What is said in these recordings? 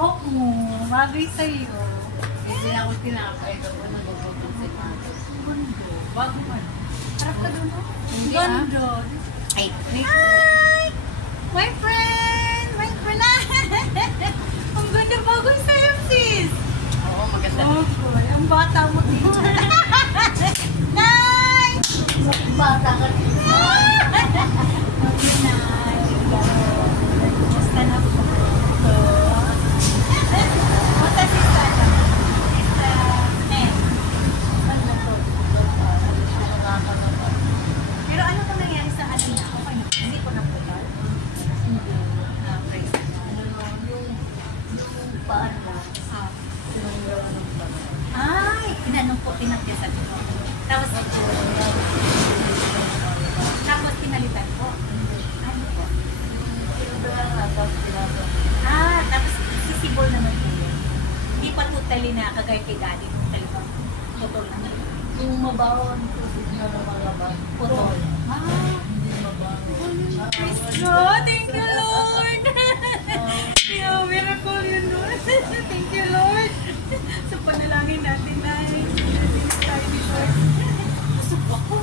buhok mo. Bagay sa'yo. Hindi na ako tinapay. Ito po nagpupunta sa mga. Gondo. Bago mo. Harap ka doon, no? Hindi, Gondo. Ay, Hi! My friend! My friend! Ang ganda bagay sa'yo, sis! oo, maganda. Oh, boy. Ang bata mo dito. Nice! Bata ka dito. Basta na po. Basta si Sana. Pero ano pa nangyari sa ano niya? Okay na. Hindi ko na putal. Hindi. Praise. Yung paan mo. Ay! Pinanong po, pinagtisan ko. Tapos pinalitan ko. Ano po? Tapos sisibol naman po yun. Hindi pa totally na kagaya kay daddy. Talagang putol na. Yung mabawang tubig na lumalabas. Putol. Hindi mabawang. Praise God! Thank you, Lord! Yeah, miracle yun, Lord. Thank you, Lord. So, panalangin natin na tayo ni Lord. Busog ako.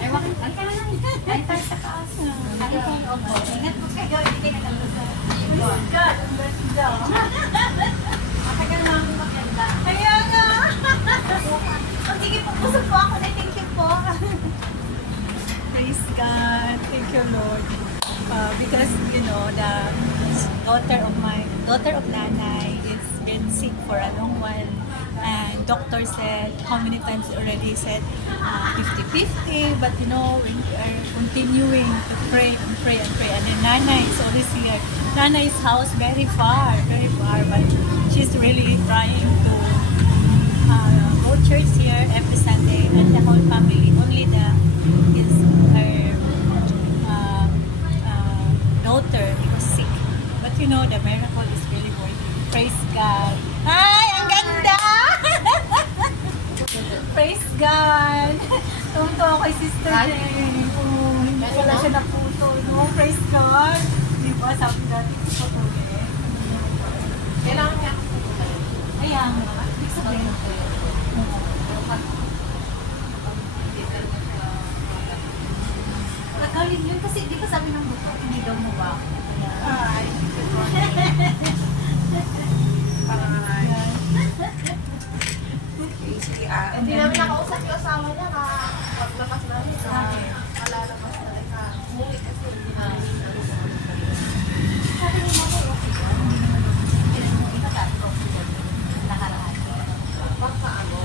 Ewan, ay ka lang. Ay tayo sa kaas. Ano po? Opo. Ingat po kayo. Hindi kayo nakalusa. Praise God! Ang ganda. Matagal na ako maganda. Kaya nga! O sige po, busog po ako na. Thank you po. Praise God. Thank you, Lord. Because, you know, the daughter of Nanay is been sick for a long while. And doctor said, how many times already said 50-50, but you know, we are continuing to pray and pray and pray. And then Nanay is always here. Nanay's house very far, but she's really trying to go church here every Sunday, and the whole family, only her daughter was sick. But you know, the miracle is really working. Praise God. Ay, ang ganda! Praise God! Tunto ako kay Sister Jane. Hindi wala siya naputo. No? Praise God! Di ba? Sabi natin putulin. Kailangan niya ako putulin. Ayan. Ibig sabihin. Galing yun kasi di ba sabi ng doktor, hindi daw mo ba? Ay. Hindi namin nakausap yung asawa niya na paglabas namin sa malalabas na rin sa muli kasi hindi namin Sabi ni Mama, okay ba? Hindi naman mo iba tatlo. Nakaraan. baka ano.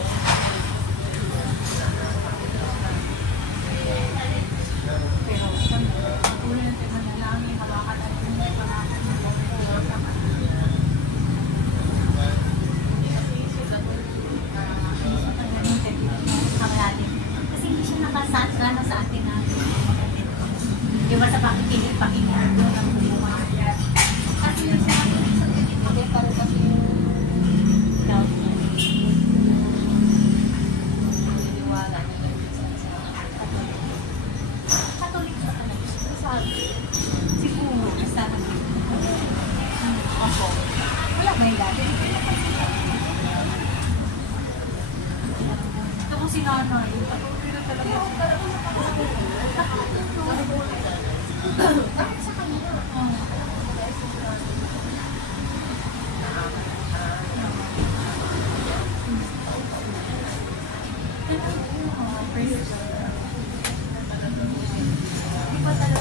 Pero patuloy natin manalangin, hawakan natin yung pangakit ng Lord. Kasi hindi siya nakasasana sa atin na di ba sa pakikinig-pakinig ng buwan. Kasi yung sa atin para kasi doubt niya. Niniwala niya Katolik ba talaga? Sabi. Siguro. Basta naman. Ako. Wala ba yung dati? Ito kung si Nanay. Patuloy na talaga. Bakit sa kanila? Di ba talaga?